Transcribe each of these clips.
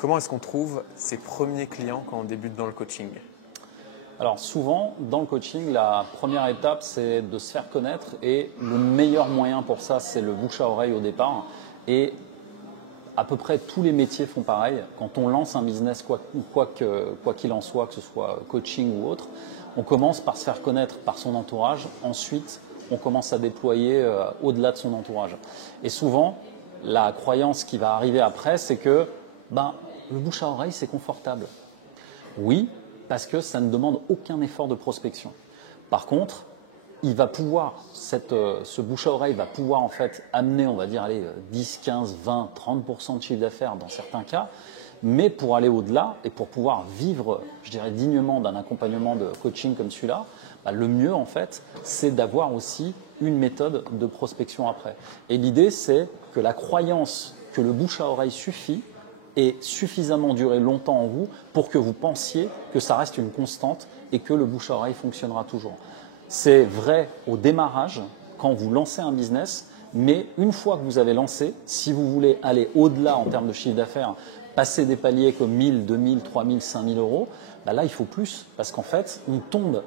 Comment est-ce qu'on trouve ses premiers clients quand on débute dans le coaching? Alors souvent, dans le coaching, la première étape, c'est de se faire connaître et le meilleur moyen pour ça, c'est le bouche à oreille au départ. Et à peu près tous les métiers font pareil. Quand on lance un business, quoi qu'il en soit, que ce soit coaching ou autre, on commence par se faire connaître par son entourage. Ensuite, on commence à déployer au-delà de son entourage. Et souvent, la croyance qui va arriver après, c'est que le bouche à oreille, c'est confortable. Oui, parce que ça ne demande aucun effort de prospection. Par contre, il va pouvoir, ce bouche à oreille va pouvoir en fait amener, on va dire, 10, 15, 20, 30% de chiffre d'affaires dans certains cas. Mais pour aller au-delà et pour pouvoir vivre, je dirais, dignement d'un accompagnement de coaching comme celui-là, le mieux en fait, c'est d'avoir aussi une méthode de prospection après. Et l'idée, c'est que la croyance que le bouche à oreille suffit ait suffisamment duré longtemps en vous pour que vous pensiez que ça reste une constante et que le bouche à oreille fonctionnera toujours. C'est vrai au démarrage, quand vous lancez un business, mais une fois que vous avez lancé, si vous voulez aller au-delà en termes de chiffre d'affaires, passer des paliers comme 1000, 2000, 3000, 5000 euros, là, il faut plus parce qu'en fait, on tombe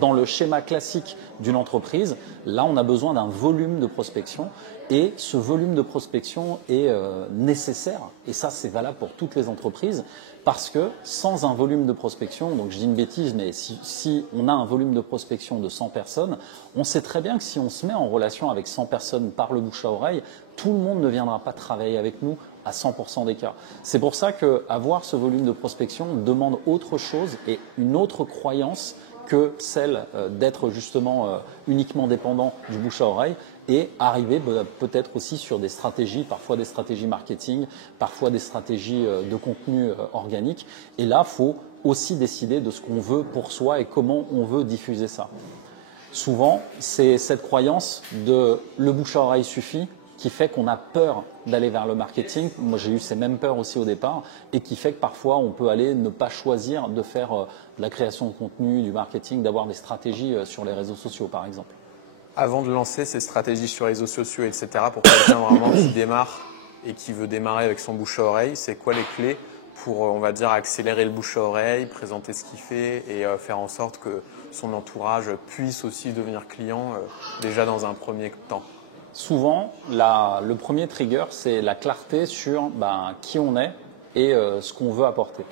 dans le schéma classique d'une entreprise. Là, on a besoin d'un volume de prospection et ce volume de prospection est nécessaire. Et ça, c'est valable pour toutes les entreprises parce que sans un volume de prospection, donc je dis une bêtise, mais si on a un volume de prospection de 100 personnes, on sait très bien que si on se met en relation avec 100 personnes par le bouche à oreille, tout le monde ne viendra pas travailler avec nous à 100% des cas. C'est pour ça qu'avoir ce volume de prospection demande autre chose et une autre croyance que celle d'être justement uniquement dépendant du bouche à oreille et arriver peut-être aussi sur des stratégies, parfois des stratégies marketing, parfois des stratégies de contenu organique. Et là, il faut aussi décider de ce qu'on veut pour soi et comment on veut diffuser ça. Souvent, c'est cette croyance de le bouche à oreille suffit qui fait qu'on a peur d'aller vers le marketing. Moi, j'ai eu ces mêmes peurs aussi au départ et qui fait que parfois, on peut aller ne pas choisir de faire de la création de contenu, du marketing, d'avoir des stratégies sur les réseaux sociaux, par exemple. Avant de lancer ces stratégies sur les réseaux sociaux, etc., pour quelqu'un vraiment qui démarre et qui veut démarrer avec son bouche à oreille, c'est quoi les clés pour, on va dire, accélérer le bouche à oreille, présenter ce qu'il fait et faire en sorte que son entourage puisse aussi devenir client déjà dans un premier temps? Souvent, le premier trigger, c'est la clarté sur qui on est et ce qu'on veut apporter.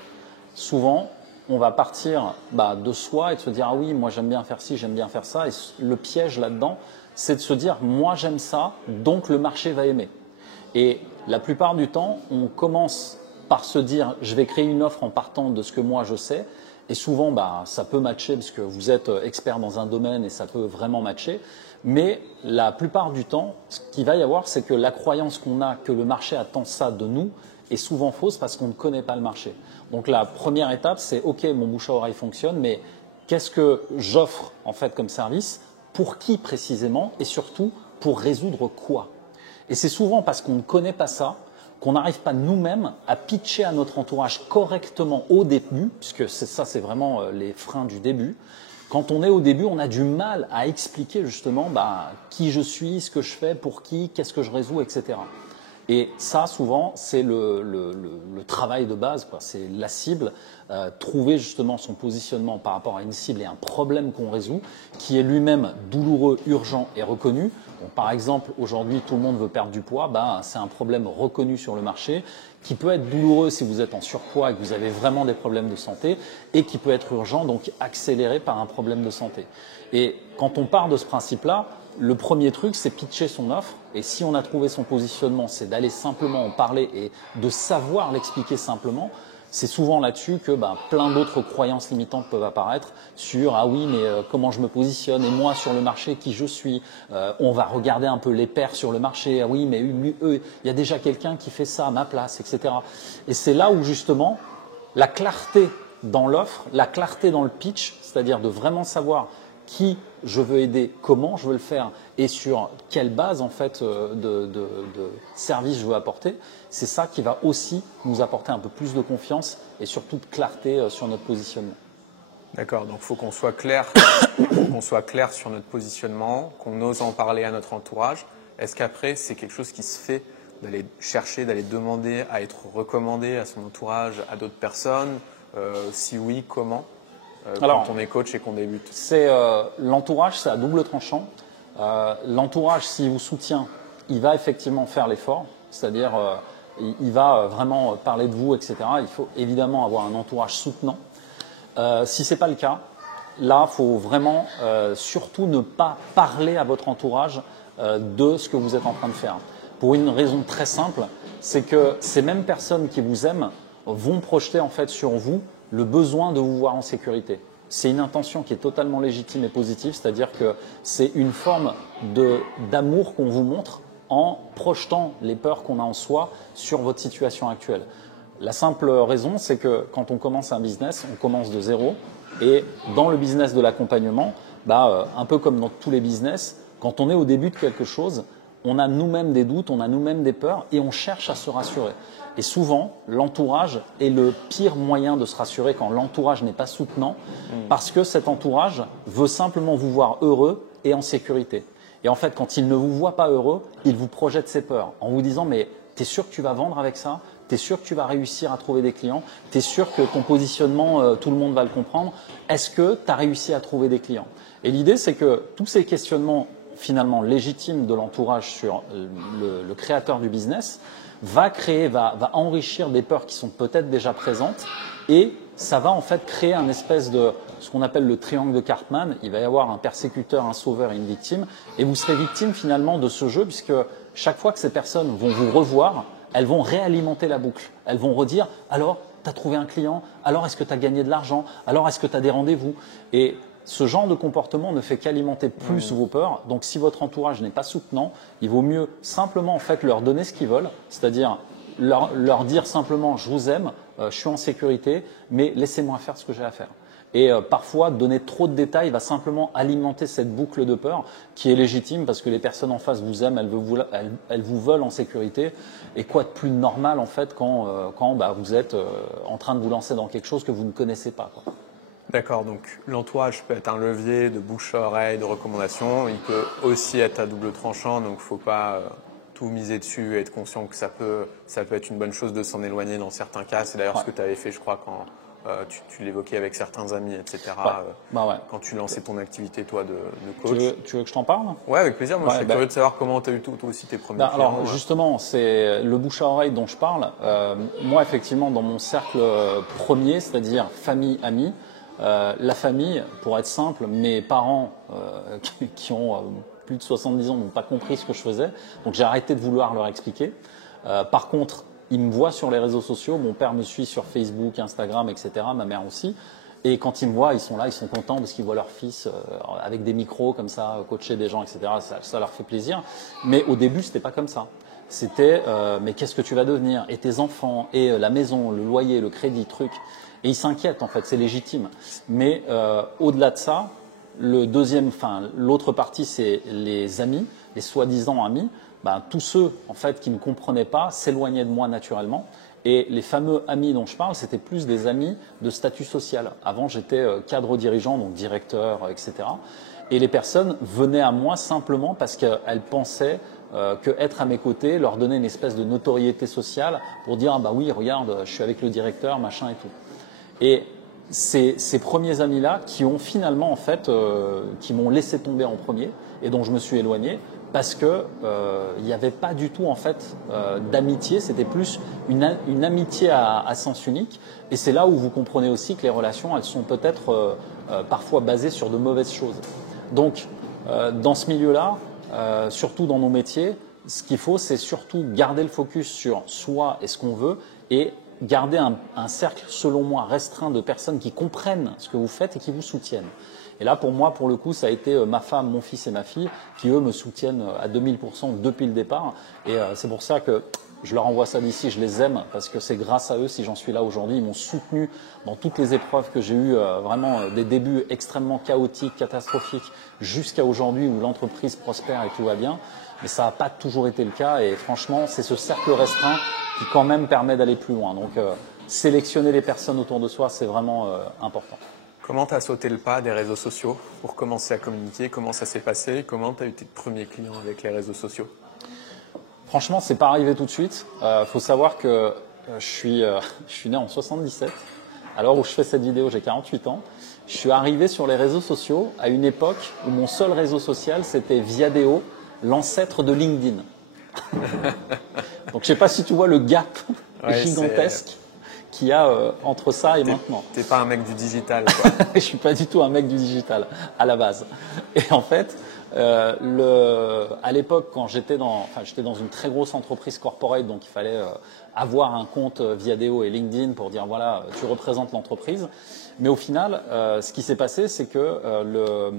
Souvent, on va partir de soi et de se dire « Ah oui, moi j'aime bien faire ci, j'aime bien faire ça ». Et le piège là-dedans, c'est de se dire « Moi j'aime ça, donc le marché va aimer ». Et la plupart du temps, on commence par se dire « Je vais créer une offre en partant de ce que moi je sais ». Et souvent, ça peut matcher parce que vous êtes expert dans un domaine et ça peut vraiment matcher. Mais la plupart du temps, ce qu'il va y avoir, c'est que la croyance qu'on a que le marché attend ça de nous est souvent fausse parce qu'on ne connaît pas le marché. Donc la première étape, c'est OK, mon bouche à oreille fonctionne, mais qu'est-ce que j'offre en fait comme service? Pour qui précisément? Et surtout, pour résoudre quoi? Et c'est souvent parce qu'on ne connaît pas ça qu'on n'arrive pas nous-mêmes à pitcher à notre entourage correctement au début, puisque c'est vraiment les freins du début. Quand on est au début, on a du mal à expliquer justement qui je suis, ce que je fais, pour qui, qu'est-ce que je résous, etc. Et ça, souvent, c'est le travail de base, quoi. C'est la cible, trouver justement son positionnement par rapport à une cible et un problème qu'on résout, qui est lui-même douloureux, urgent et reconnu. Donc, par exemple, aujourd'hui, tout le monde veut perdre du poids. C'est un problème reconnu sur le marché, qui peut être douloureux si vous êtes en surpoids et que vous avez vraiment des problèmes de santé, et qui peut être urgent, donc accéléré par un problème de santé. Et quand on part de ce principe-là, le premier truc, c'est pitcher son offre. Et si on a trouvé son positionnement, c'est d'aller simplement en parler et de savoir l'expliquer simplement. C'est souvent là-dessus que plein d'autres croyances limitantes peuvent apparaître sur « Ah oui, mais comment je me positionne? Et moi, sur le marché, qui je suis ?» On va regarder un peu les pairs sur le marché. « Ah oui, mais eux, il y a déjà quelqu'un qui fait ça à ma place, etc. » Et c'est là où justement, la clarté dans l'offre, la clarté dans le pitch, c'est-à-dire de vraiment savoir qui je veux aider, comment je veux le faire et sur quelle base en fait de service je veux apporter, c'est ça qui va aussi nous apporter un peu plus de confiance et surtout de clarté sur notre positionnement. D'accord, donc il faut qu'on soit clair, sur notre positionnement, qu'on ose en parler à notre entourage. Est-ce qu'après, c'est quelque chose qui se fait d'aller chercher, d'aller demander à être recommandé à son entourage, à d'autres personnes? Si oui, comment? Alors, quand on est coach et qu'on débute. L'entourage, c'est à double tranchant. L'entourage, s'il vous soutient, il va effectivement faire l'effort, c'est-à-dire il va vraiment parler de vous, etc. Il faut évidemment avoir un entourage soutenant. Si ce n'est pas le cas, là, il faut vraiment surtout ne pas parler à votre entourage de ce que vous êtes en train de faire. Pour une raison très simple, c'est que ces mêmes personnes qui vous aiment vont projeter en fait sur vous le besoin de vous voir en sécurité. C'est une intention qui est totalement légitime et positive, c'est-à-dire que c'est une forme d'amour qu'on vous montre en projetant les peurs qu'on a en soi sur votre situation actuelle. La simple raison, c'est que quand on commence un business, on commence de zéro. Et dans le business de l'accompagnement, un peu comme dans tous les business, quand on est au début de quelque chose, on a nous-mêmes des doutes, on a nous-mêmes des peurs et on cherche à se rassurer. Et souvent, l'entourage est le pire moyen de se rassurer quand l'entourage n'est pas soutenant, parce que cet entourage veut simplement vous voir heureux et en sécurité. Et en fait, quand il ne vous voit pas heureux, il vous projette ses peurs en vous disant « mais t'es sûr que tu vas vendre avec ça ? T'es sûr que tu vas réussir à trouver des clients ? T'es sûr que ton positionnement, tout le monde va le comprendre ? Est-ce que tu as réussi à trouver des clients ?» Et l'idée, c'est que tous ces questionnements finalement légitimes de l'entourage sur le créateur du business va enrichir des peurs qui sont peut-être déjà présentes et ça va en fait créer un espèce de ce qu'on appelle le triangle de Cartman. Il va y avoir un persécuteur, un sauveur et une victime et vous serez victime finalement de ce jeu puisque chaque fois que ces personnes vont vous revoir, elles vont réalimenter la boucle. Elles vont redire « alors, tu as trouvé un client ? Alors, est-ce que tu as gagné de l'argent ? Alors, est-ce que tu as des rendez-vous ?» Et ce genre de comportement ne fait qu'alimenter plus vos peurs. Donc, si votre entourage n'est pas soutenant, il vaut mieux simplement en fait leur donner ce qu'ils veulent, c'est-à-dire leur dire simplement « je vous aime, je suis en sécurité, mais laissez-moi faire ce que j'ai à faire ». Et parfois, donner trop de détails va simplement alimenter cette boucle de peur qui est légitime parce que les personnes en face vous aiment, elles vous veulent en sécurité. Et quoi de plus normal en fait quand vous êtes en train de vous lancer dans quelque chose que vous ne connaissez pas, quoi. D'accord, donc l'entourage peut être un levier de bouche à oreille, de recommandation. Il peut aussi être à double tranchant, donc il ne faut pas tout miser dessus et être conscient que ça peut être une bonne chose de s'en éloigner dans certains cas. C'est d'ailleurs ce que tu avais fait, je crois, quand tu l'évoquais avec certains amis, etc. Quand tu lançais ton activité, toi, de coach. Tu veux que je t'en parle ? Ouais, avec plaisir. Moi, je suis curieux de savoir comment tu as eu toi aussi tes premiers clients. Alors, justement, c'est le bouche à oreille dont je parle. Moi, effectivement, dans mon cercle premier, c'est-à-dire famille, amis, la famille, pour être simple, mes parents qui ont plus de 70 ans n'ont pas compris ce que je faisais, donc j'ai arrêté de vouloir leur expliquer. Par contre, ils me voient sur les réseaux sociaux, mon père me suit sur Facebook, Instagram, etc., ma mère aussi. Et quand ils me voient, ils sont là, ils sont contents parce qu'ils voient leur fils avec des micros comme ça, coacher des gens, etc. Ça leur fait plaisir. Mais au début, c'était pas comme ça. C'était mais qu'est-ce que tu vas devenir ? Et tes enfants, et la maison, le loyer, le crédit, truc. Et ils s'inquiètent en fait, c'est légitime. Mais au-delà de ça, l'autre partie, c'est les amis, les soi-disant amis. Tous ceux en fait qui ne comprenaient pas s'éloignaient de moi naturellement. Et les fameux amis dont je parle, c'était plus des amis de statut social. Avant, j'étais cadre dirigeant, donc directeur, etc. Et les personnes venaient à moi simplement parce qu'elles pensaient qu'être à mes côtés leur donnait une espèce de notoriété sociale pour dire ah bah oui, regarde, je suis avec le directeur, machin et tout. Et ces premiers amis-là qui ont finalement en fait, qui m'ont laissé tomber en premier et dont je me suis éloigné parce que il n'y avait pas du tout en fait d'amitié, c'était plus une amitié à sens unique. Et c'est là où vous comprenez aussi que les relations, elles sont peut-être parfois basées sur de mauvaises choses. Donc dans ce milieu-là, surtout dans nos métiers, ce qu'il faut, c'est surtout garder le focus sur soi et ce qu'on veut et garder un cercle, selon moi, restreint de personnes qui comprennent ce que vous faites et qui vous soutiennent. Et là, pour moi, pour le coup, ça a été ma femme, mon fils et ma fille qui, eux, me soutiennent à 2000% depuis le départ. Et c'est pour ça que je leur envoie ça d'ici, je les aime parce que c'est grâce à eux si j'en suis là aujourd'hui. Ils m'ont soutenu dans toutes les épreuves que j'ai eues, vraiment des débuts extrêmement chaotiques, catastrophiques, jusqu'à aujourd'hui où l'entreprise prospère et tout va bien. Mais ça n'a pas toujours été le cas et franchement, c'est ce cercle restreint qui quand même permet d'aller plus loin. Donc, sélectionner les personnes autour de soi, c'est vraiment important. Comment tu as sauté le pas des réseaux sociaux pour commencer à communiquer? Comment ça s'est passé? Comment tu as eu tes premiers clients avec les réseaux sociaux? Franchement, c'est pas arrivé tout de suite. Faut savoir que je suis né en 77. À l'heure où je fais cette vidéo, j'ai 48 ans. Je suis arrivé sur les réseaux sociaux à une époque où mon seul réseau social, c'était Viadeo, l'ancêtre de LinkedIn. Donc, je sais pas si tu vois le gap gigantesque qu'il y a entre ça et maintenant. T'es pas un mec du digital, quoi. Je suis pas du tout un mec du digital à la base. Et en fait, à l'époque, quand j'étais dans une très grosse entreprise corporate, donc il fallait avoir un compte Viadeo et LinkedIn pour dire voilà, tu représentes l'entreprise. Mais au final, ce qui s'est passé, c'est que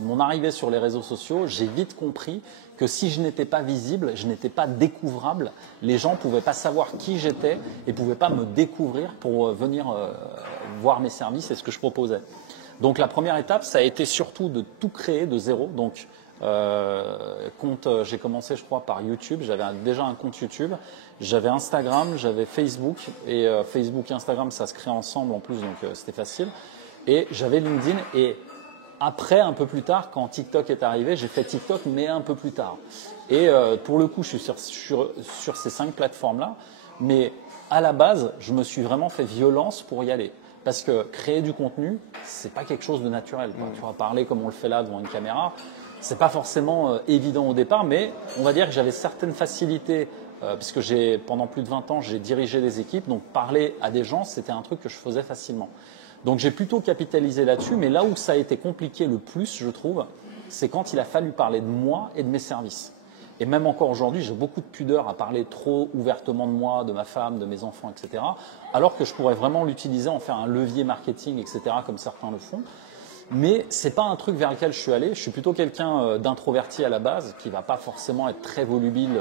mon arrivée sur les réseaux sociaux, j'ai vite compris que si je n'étais pas visible, je n'étais pas découvrable, les gens ne pouvaient pas savoir qui j'étais et ne pouvaient pas me découvrir pour venir voir mes services et ce que je proposais. Donc la première étape, ça a été surtout de tout créer de zéro. Donc j'ai commencé, je crois, par YouTube. J'avais déjà un compte YouTube. J'avais Instagram, j'avais Facebook. Et Facebook et Instagram, ça se crée ensemble en plus, donc c'était facile. Et j'avais LinkedIn. Et après, un peu plus tard, quand TikTok est arrivé, j'ai fait TikTok, mais un peu plus tard. Et pour le coup, je suis sur ces 5 plateformes-là. Mais à la base, je me suis vraiment fait violence pour y aller. Parce que créer du contenu, c'est pas quelque chose de naturel. Tu vas parler comme on le fait là devant une caméra, c'est pas forcément évident au départ, mais on va dire que j'avais certaines facilités puisque pendant plus de 20 ans, j'ai dirigé des équipes, donc parler à des gens, c'était un truc que je faisais facilement. Donc j'ai plutôt capitalisé là-dessus, mais là où ça a été compliqué le plus, je trouve, c'est quand il a fallu parler de moi et de mes services. Et même encore aujourd'hui, j'ai beaucoup de pudeur à parler trop ouvertement de moi, de ma femme, de mes enfants, etc. Alors que je pourrais vraiment l'utiliser, en faire un levier marketing, etc., comme certains le font. Mais c'est pas un truc vers lequel je suis allé. Je suis plutôt quelqu'un d'introverti à la base, qui va pas forcément être très volubile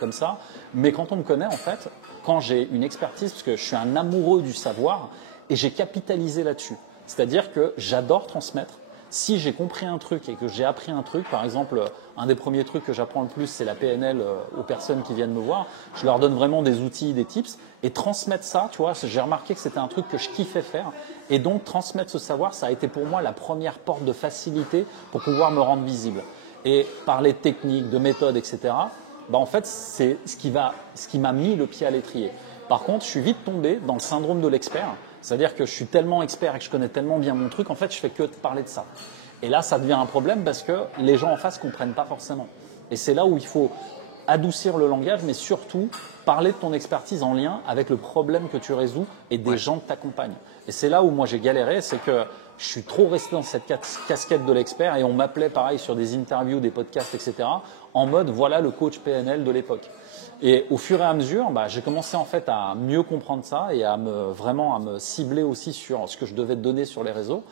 comme ça. Mais quand on me connaît, en fait, quand j'ai une expertise, parce que je suis un amoureux du savoir, et j'ai capitalisé là-dessus. C'est-à-dire que j'adore transmettre. Si j'ai compris un truc et que j'ai appris un truc, par exemple, un des premiers trucs que j'apprends le plus, c'est la PNL aux personnes qui viennent me voir. Je leur donne vraiment des outils, des tips, et transmettre ça, tu vois, j'ai remarqué que c'était un truc que je kiffais faire. Et donc, transmettre ce savoir, ça a été pour moi la première porte de facilité pour pouvoir me rendre visible. Et parler de techniques, de méthodes, etc., bah en fait, c'est ce qui m'a mis le pied à l'étrier. Par contre, je suis vite tombé dans le syndrome de l'expert. C'est-à-dire que je suis tellement expert et que je connais tellement bien mon truc, en fait, je fais que de parler de ça. Et là, ça devient un problème parce que les gens en face ne comprennent pas forcément. Et c'est là où il faut adoucir le langage, mais surtout parler de ton expertise en lien avec le problème que tu résous et des gens qui t'accompagnent. Et c'est là où moi j'ai galéré, c'est que je suis trop resté dans cette casquette de l'expert et on m'appelait pareil sur des interviews, des podcasts, etc. en mode voilà le coach PNL de l'époque. Et au fur et à mesure, j'ai commencé en fait à mieux comprendre ça et vraiment à me cibler aussi sur ce que je devais donner sur les réseaux.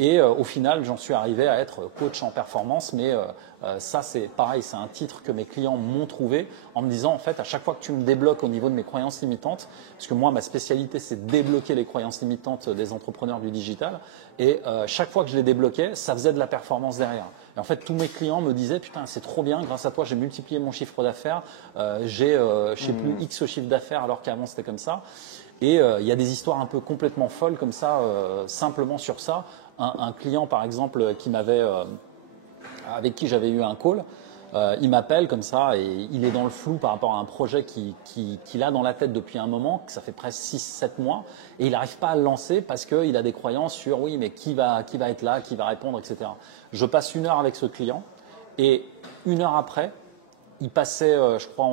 Et au final, j'en suis arrivé à être coach en performance, mais ça c'est pareil, c'est un titre que mes clients m'ont trouvé en me disant en fait à chaque fois que tu me débloques au niveau de mes croyances limitantes, parce que moi ma spécialité c'est de débloquer les croyances limitantes des entrepreneurs du digital, et chaque fois que je les débloquais, ça faisait de la performance derrière. Et en fait tous mes clients me disaient putain c'est trop bien, grâce à toi j'ai multiplié mon chiffre d'affaires, j'ai je sais plus X chiffre d'affaires alors qu'avant c'était comme ça. Et il y a des histoires un peu complètement folles comme ça, simplement sur ça. Un client, par exemple, avec qui j'avais eu un call, il m'appelle comme ça et il est dans le flou par rapport à un projet qu'il a dans la tête depuis un moment, que ça fait presque 6-7 mois, et il n'arrive pas à le lancer parce qu'il a des croyances sur oui, mais qui va être là, qui va répondre, etc. Je passe 1 heure avec ce client et 1 heure après, il passait, je crois,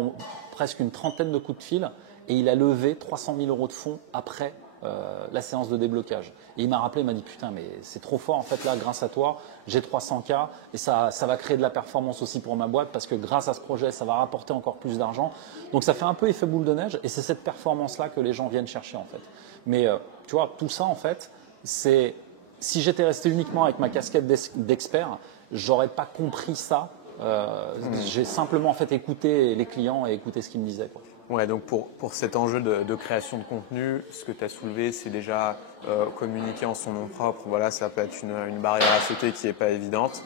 presque une trentaine de coups de fil et il a levé 300 000 euros de fonds après la séance de déblocage. Et il m'a rappelé, il m'a dit putain mais c'est trop fort en fait là, grâce à toi, j'ai 300K et ça va créer de la performance aussi pour ma boîte parce que grâce à ce projet, ça va rapporter encore plus d'argent. Donc ça fait un peu effet boule de neige et c'est cette performance-là que les gens viennent chercher en fait. Mais tu vois, tout ça en fait, c'est si j'étais resté uniquement avec ma casquette d'expert, j'aurais pas compris ça. J'ai simplement en fait écouté les clients et écouté ce qu'ils me disaient, quoi. Ouais, donc pour cet enjeu de création de contenu, ce que tu as soulevé, c'est déjà communiquer en son nom propre. Voilà, ça peut être une barrière à sauter qui n'est pas évidente.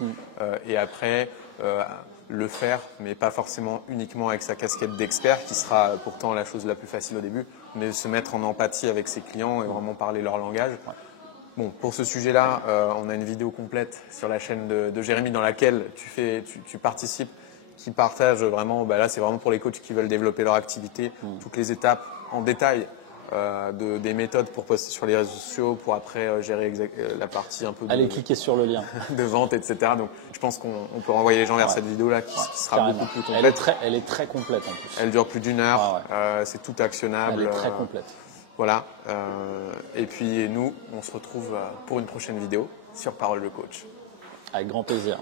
Et après, le faire, mais pas forcément uniquement avec sa casquette d'expert, qui sera pourtant la chose la plus facile au début, mais se mettre en empathie avec ses clients et vraiment parler leur langage. Ouais. Bon, pour ce sujet-là, on a une vidéo complète sur la chaîne de Jérémy dans laquelle tu participes, qui partage vraiment, là c'est vraiment pour les coachs qui veulent développer leur activité, toutes les étapes en détail des méthodes pour poster sur les réseaux sociaux, pour après gérer la partie un peu Allez cliquer sur le lien. de vente, etc. Donc je pense qu'on peut renvoyer les gens vers cette vidéo-là qui sera Carrément. beaucoup plus complète. Elle est très complète en plus. Elle dure plus d'1 heure, c'est tout actionnable. Elle est très complète. Voilà. Et puis nous, on se retrouve pour une prochaine vidéo sur Parole de Coach. Avec grand plaisir.